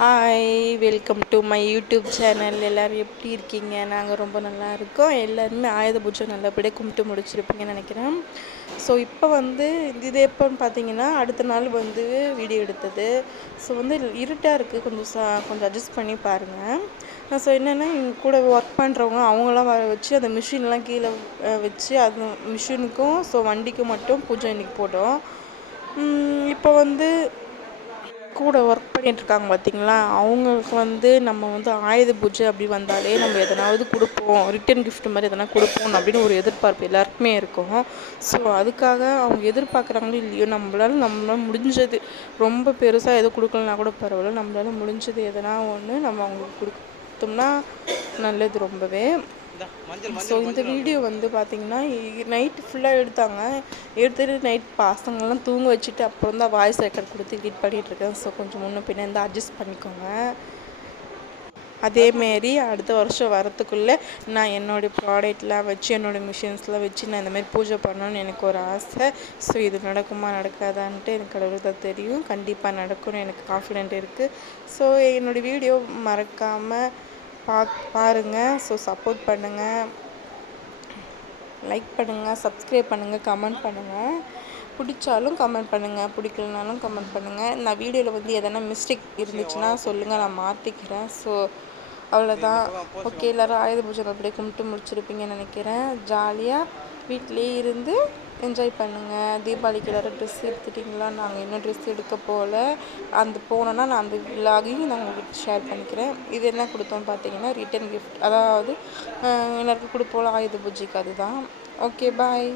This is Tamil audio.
Hi, welcome to my YouTube channel. எல்லோரும் எப்படி இருக்கீங்க? நாங்கள் ரொம்ப நல்லா இருக்கோம். எல்லாருமே ஆயுத பூஜை நல்லபடியாக கும்பிட்டு முடிச்சிருப்பீங்கன்னு நினைக்கிறேன். ஸோ இப்போ இது எப்போன்னு பார்த்தீங்கன்னா, அடுத்த நாள் வீடியோ எடுத்தது. ஸோ இருட்டாக இருக்குது, கொஞ்சம் அட்ஜஸ்ட் பண்ணி பாருங்கள். ஸோ என்னென்னா, எங்கள் கூட ஒர்க் பண்ணுறவங்க அவங்களாம் வர வச்சு அந்த மிஷின்லாம் கீழே வச்சு அது மிஷினுக்கும் வண்டிக்கும் மட்டும் பூஜை இன்றைக்கி போட்டோம். இப்போ கூட ஒர்க் பண்ணிகிட்ருக்காங்க பார்த்தீங்களா, அவங்களுக்கு நம்ம ஆயுத பூஜை அப்படி வந்தாலே நம்ம எதனாவது கொடுப்போம், ரிட்டன் கிஃப்ட் மாதிரி எதனா கொடுப்போம் அப்படின்னு ஒரு எதிர்பார்ப்பு எல்லாருக்குமே இருக்கும். ஸோ அதுக்காக அவங்க எதிர்பார்க்குறாங்களோ இல்லையோ, நம்மளால் முடிஞ்சது, ரொம்ப பெருசாக எதுவும் கொடுக்கலனா கூட பரவாயில்ல, நம்மளால் முடிஞ்சது எதனா ஒன்று நம்ம அவங்களுக்கு கொடுத்தோம்னா நல்லது ரொம்பவே. ஸோ இந்த வீடியோ பார்த்தீங்கன்னா நைட்டு ஃபுல்லாக எடுத்துட்டு நைட் பசங்கள்லாம் தூங்க வச்சுட்டு அப்புறம் தான் வாய்ஸ் ரெக்கார்ட் கொடுத்து எடிட் பண்ணிகிட்ருக்கேன். ஸோ கொஞ்சம் முன்ன பின்ன அட்ஜஸ்ட் பண்ணிக்கோங்க. அதேமாரி அடுத்த வருஷம் வரத்துக்குள்ளே நான் என்னோடய ப்ராடக்ட்லாம் வச்சு, என்னோடய மிஷின்ஸ்லாம் வச்சு நான் இந்தமாதிரி பூஜை பண்ணணுன்னு எனக்கு ஒரு ஆசை. ஸோ இது நடக்குமா நடக்காதான்ட்டு எனக்கு கடவுளுக்கு தான் தெரியும். கண்டிப்பாக நடக்கும்னு எனக்கு கான்ஃபிடென்ட் இருக்குது. ஸோ என்னோடய வீடியோ மறக்காமல் பாருங்கள். ஸோ சப்போர்ட் பண்ணுங்கள், லைக் பண்ணுங்கள், சப்ஸ்கிரைப் பண்ணுங்கள், கமெண்ட் பண்ணுங்கள். பிடிச்சாலும் கமெண்ட் பண்ணுங்கள், பிடிக்கலனாலும் கமெண்ட் பண்ணுங்கள். நான் வீடியோவில் எதனா மிஸ்டேக் இருந்துச்சுன்னா சொல்லுங்கள், நான் மாற்றிக்கிறேன். ஸோ அவ்வளோதான். ஓகே, எல்லோரும் ஆயுத பூஜை அப்படியே கும்பிட்டு முடிச்சிருப்பீங்கன்னு நினைக்கிறேன். ஜாலியாக வீட்டிலே இருந்து என்ஜாய் பண்ணுங்கள். தீபாவளிக்கு எல்லோரும் ட்ரெஸ் எடுத்துட்டிங்களா? நாங்கள் இன்னும் ட்ரெஸ் எடுக்க போகல. போனோன்னா நான் அந்த விலாகையும் நான் உங்களுக்கு ஷேர் பண்ணிக்கிறேன். இது என்ன கொடுத்தோம் பார்த்தீங்கன்னா, ரிட்டன் கிஃப்ட், அதாவது எல்லாருக்கும் கொடுப்போம் ஆயுத பூஜைக்கு, அதுதான். ஓகே, பாய்.